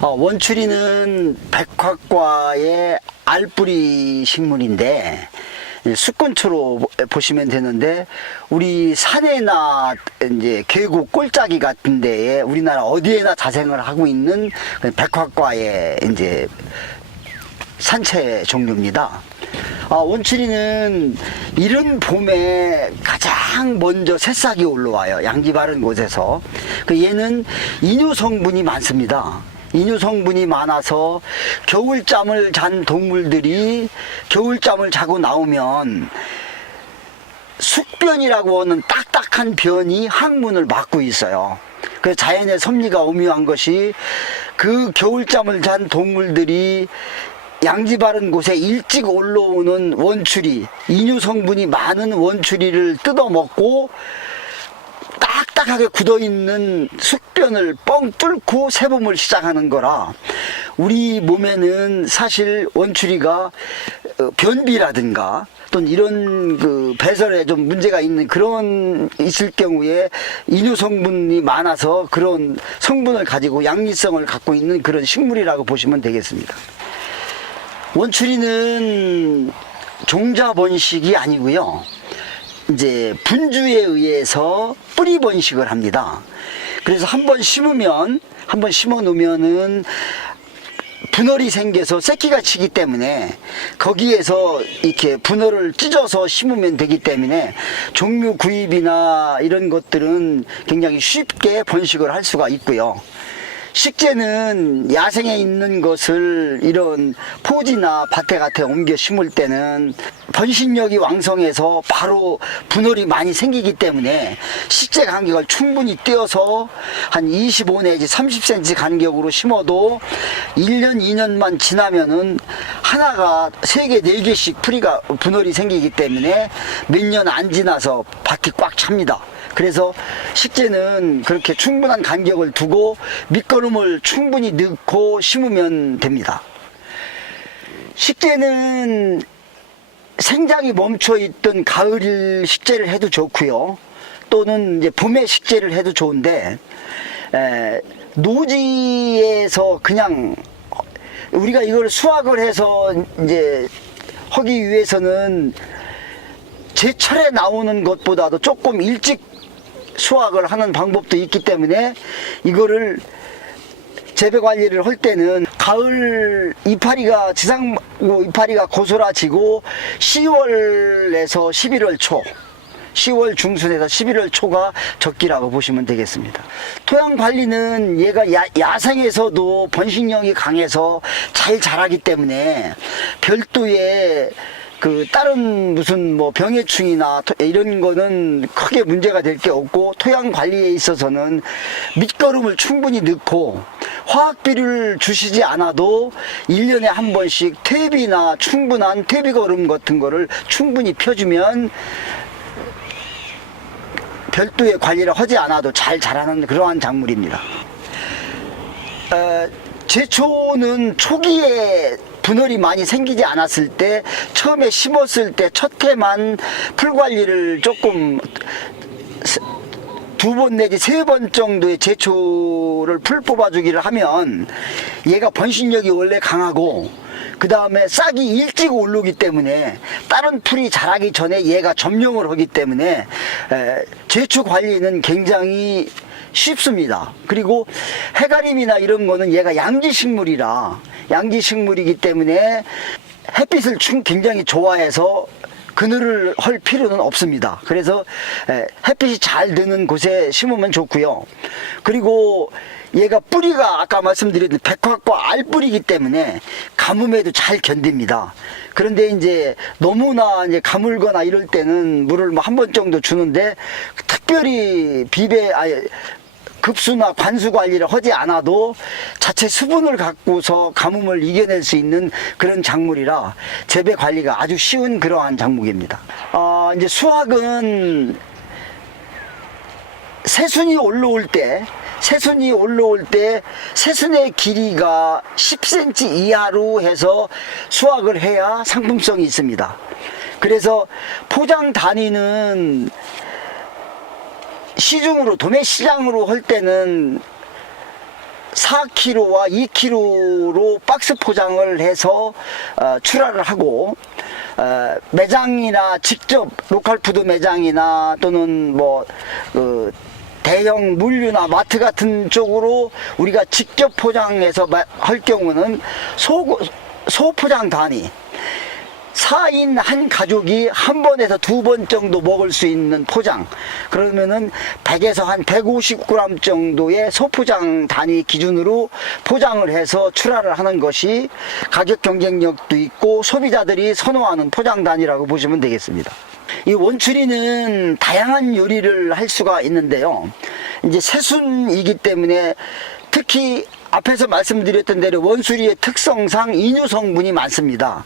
원추리는 백화과의 알뿌리 식물인데 숲근초로 보시면 되는데, 우리 산에나 이제 계곡 꼴짜기 같은 데에 우리나라 어디에나 자생을 하고 있는 백화과의 이제 산채 종류입니다. 원추리는 이른 봄에 가장 먼저 새싹이 올라와요. 양지 바른 곳에서. 얘는 이뇨 성분이 많습니다. 이뇨 성분이 많아서 겨울잠을 잔 동물들이 겨울잠을 자고 나오면 숙변이라고 하는 딱딱한 변이 항문을 막고 있어요. 그래서 자연의 섭리가 오묘한 것이, 그 겨울잠을 잔 동물들이 양지 바른 곳에 일찍 올라오는 원추리, 이뇨 성분이 많은 원추리를 뜯어먹고 딱딱하게 굳어있는 숙변을 뻥 뚫고 새봄을 시작하는 거라, 우리 몸에는 사실 원추리가 변비라든가 또는 이런 그 배설에 좀 문제가 있는 그런 있을 경우에 이뇨 성분이 많아서 그런 성분을 가지고 양리성을 갖고 있는 그런 식물이라고 보시면 되겠습니다. 원추리는 종자 번식이 아니고요, 이제 분주에 의해서 뿌리 번식을 합니다. 그래서 한번 심어 놓으면은 분열이 생겨서 새끼가 치기 때문에 거기에서 이렇게 분열을 찢어서 심으면 되기 때문에 종묘 구입이나 이런 것들은 굉장히 쉽게 번식을 할 수가 있고요. 식재는 야생에 있는 것을 이런 포지나 밭에 같은 데 옮겨 심을 때는 번식력이 왕성해서 바로 분열이 많이 생기기 때문에 식재 간격을 충분히 띄어서 한 25 내지 30cm 간격으로 심어도 1년 2년만 지나면은 하나가 3개 4개씩 분열이 생기기 때문에 몇 년 안 지나서 밭이 꽉 찹니다. 그래서 식재는 그렇게 충분한 간격을 두고 밑거름을 충분히 넣고 심으면 됩니다. 식재는 생장이 멈춰 있던 가을 식재를 해도 좋고요, 또는 이제 봄에 식재를 해도 좋은데, 노지에서 그냥 우리가 이걸 수확을 해서 이제 하기 위해서는 제철에 나오는 것보다도 조금 일찍 수확을 하는 방법도 있기 때문에, 이거를 재배 관리를 할 때는 가을 이파리가 지상고 이파리가 고소라지고 10월에서 11월 초, 10월 중순에서 11월 초가 적기라고 보시면 되겠습니다. 토양 관리는 얘가 야생에서도 번식력이 강해서 잘 자라기 때문에 별도의 그 다른 무슨 뭐 병해충이나 이런 거는 크게 문제가 될 게 없고, 토양 관리에 있어서는 밑거름을 충분히 넣고 화학비료를 주시지 않아도 1년에 한 번씩 퇴비나 충분한 퇴비거름 같은 거를 충분히 펴주면 별도의 관리를 하지 않아도 잘 자라는 그러한 작물입니다. 제초는 초기에 분열이 많이 생기지 않았을 때, 처음에 심었을 때 첫 해만 풀 관리를 조금 2번 내지 3번 정도의 제초를 풀 뽑아주기를 하면 얘가 번식력이 원래 강하고, 그 다음에 싹이 일찍 올라오기 때문에 다른 풀이 자라기 전에 얘가 점령을 하기 때문에 제초 관리는 굉장히 쉽습니다. 그리고 해가림이나 이런 거는 얘가 양지식물이기 때문에 햇빛을 굉장히 좋아해서 그늘을 할 필요는 없습니다. 그래서 햇빛이 잘 드는 곳에 심으면 좋고요. 그리고 얘가 뿌리가 아까 말씀드린 백화과 알뿌리이기 때문에 가뭄에도 잘 견딥니다. 그런데 이제 너무나 이제 가물거나 이럴 때는 물을 뭐 한 번 정도 주는데, 특별히 급수나 관수 관리를 하지 않아도 자체 수분을 갖고서 가뭄을 이겨낼 수 있는 그런 작물이라 재배 관리가 아주 쉬운 그러한 작물입니다. 이제 수확은 새순이 올라올 때 새순의 길이가 10cm 이하로 해서 수확을 해야 상품성이 있습니다. 그래서 포장 단위는 시중으로 도매 시장으로 할 때는 4kg와 2kg로 박스 포장을 해서 출하를 하고, 매장이나 직접 로컬푸드 매장이나 또는 대형 물류나 마트 같은 쪽으로 우리가 직접 포장해서 할 경우는 소포장 단위, 4인 한 가족이 한 번에서 2번 정도 먹을 수 있는 포장, 그러면은 100에서 한 150g 정도의 소포장 단위 기준으로 포장을 해서 출하를 하는 것이 가격 경쟁력도 있고 소비자들이 선호하는 포장 단위라고 보시면 되겠습니다. 이 원추리는 다양한 요리를 할 수가 있는데요. 이제 새순이기 때문에 특히 앞에서 말씀드렸던 대로 원추리의 특성상 인유 성분이 많습니다.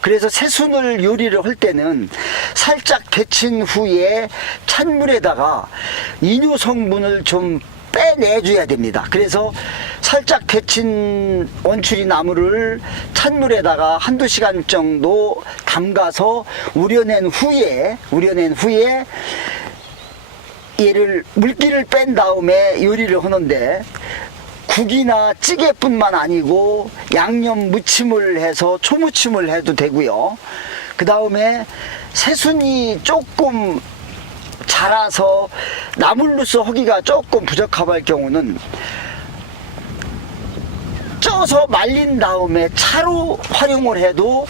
그래서 새순을 요리를 할 때는 살짝 데친 후에 찬물에다가 인유 성분을 좀 빼내줘야 됩니다. 그래서 살짝 데친 원추리 나물을 찬물에다가 한두 시간 정도 담가서 우려낸 후에 얘를 물기를 뺀 다음에 요리를 하는데, 국이나 찌개뿐만 아니고 양념 무침을 해서 초무침을 해도 되고요. 그 다음에 새순이 조금 자라서 나물로서 하기가 조금 부적합할 경우는 쪄서 말린 다음에 차로 활용을 해도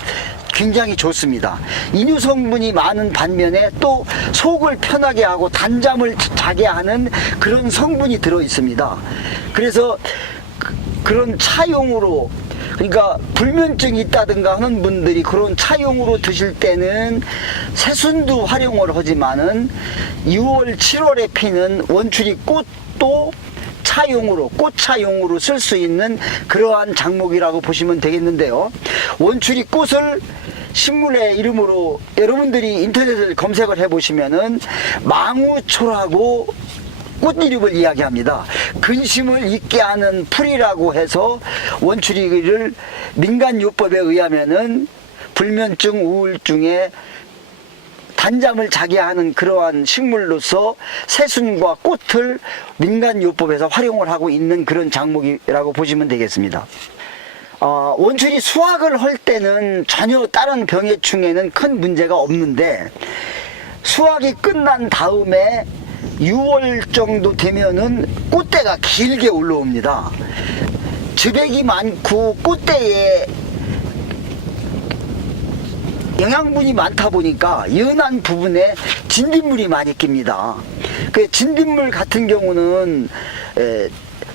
굉장히 좋습니다. 인유 성분이 많은 반면에 또 속을 편하게 하고 단잠을 자게 하는 그런 성분이 들어 있습니다. 그래서 그런 차용으로, 그러니까 불면증이 있다든가 하는 분들이 그런 차용으로 드실 때는 새순도 활용을 하지만은 6월 7월에 피는 원추리 꽃도 차용으로, 꽃차용으로 쓸 수 있는 그러한 작목이라고 보시면 되겠는데요. 원추리 꽃을 식물의 이름으로 여러분들이 인터넷을 검색을 해보시면은 망우초라고 꽃 이름을 이야기합니다. 근심을 잊게 하는 풀이라고 해서 원추리를 민간요법에 의하면은 불면증, 우울증에 단잠을 자게 하는 그러한 식물로서 새순과 꽃을 민간요법에서 활용을 하고 있는 그런 작목이라고 보시면 되겠습니다. 원추리 수확을 할 때는 전혀 다른 병해충에는 큰 문제가 없는데, 수확이 끝난 다음에 6월 정도 되면은 꽃대가 길게 올라옵니다. 즙액이 많고 꽃대에 영양분이 많다 보니까 연한 부분에 진딧물이 많이 낍니다. 그 진딧물 같은 경우는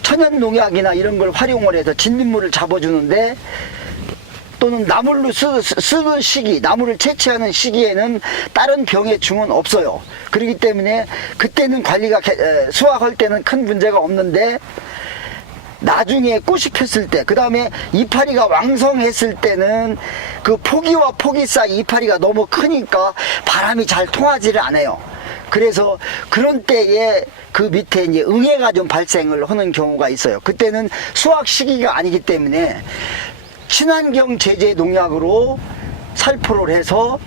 천연 농약이나 이런 걸 활용을 해서 진딧물을 잡아주는데, 또는 나물로 쓰는 시기, 나물을 채취하는 시기에는 다른 병해충은 없어요. 그렇기 때문에 그때는 관리가, 수확할 때는 큰 문제가 없는데, 나중에 꽃이 폈을 때, 그 다음에 이파리가 왕성했을 때는 그 포기와 포기 사이 이파리가 너무 크니까 바람이 잘 통하지를 않아요. 그래서 그런 때에 그 밑에 이제 응애가 좀 발생을 하는 경우가 있어요. 그때는 수확 시기가 아니기 때문에 친환경 제재 농약으로 살포를 해서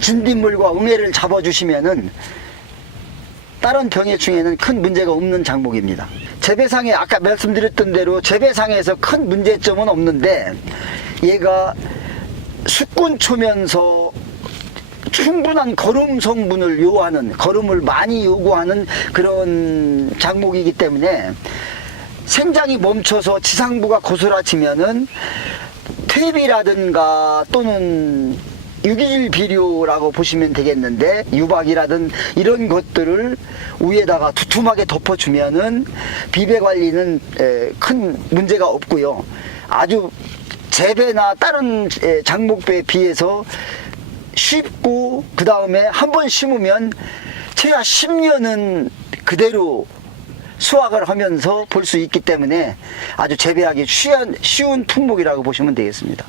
진딧물과 응애를 잡아주시면은 다른 병해충에는 큰 문제가 없는 작목입니다. 재배상에 아까 말씀드렸던 대로 재배상에서 큰 문제점은 없는데, 얘가 숙군초면서 충분한 거름 성분을 요하는, 거름을 많이 요구하는 그런 작목이기 때문에 생장이 멈춰서 지상부가 고스라지면은 퇴비라든가 또는 유기질 비료라고 보시면 되겠는데, 유박이라든 이런 것들을 위에다가 두툼하게 덮어주면은 비배 관리는 큰 문제가 없고요. 아주 재배나 다른 작목배에 비해서 쉽고, 그 다음에 한번 심으면 최하 10년은 그대로 수확을 하면서 볼 수 있기 때문에 아주 재배하기 쉬운 품목이라고 보시면 되겠습니다.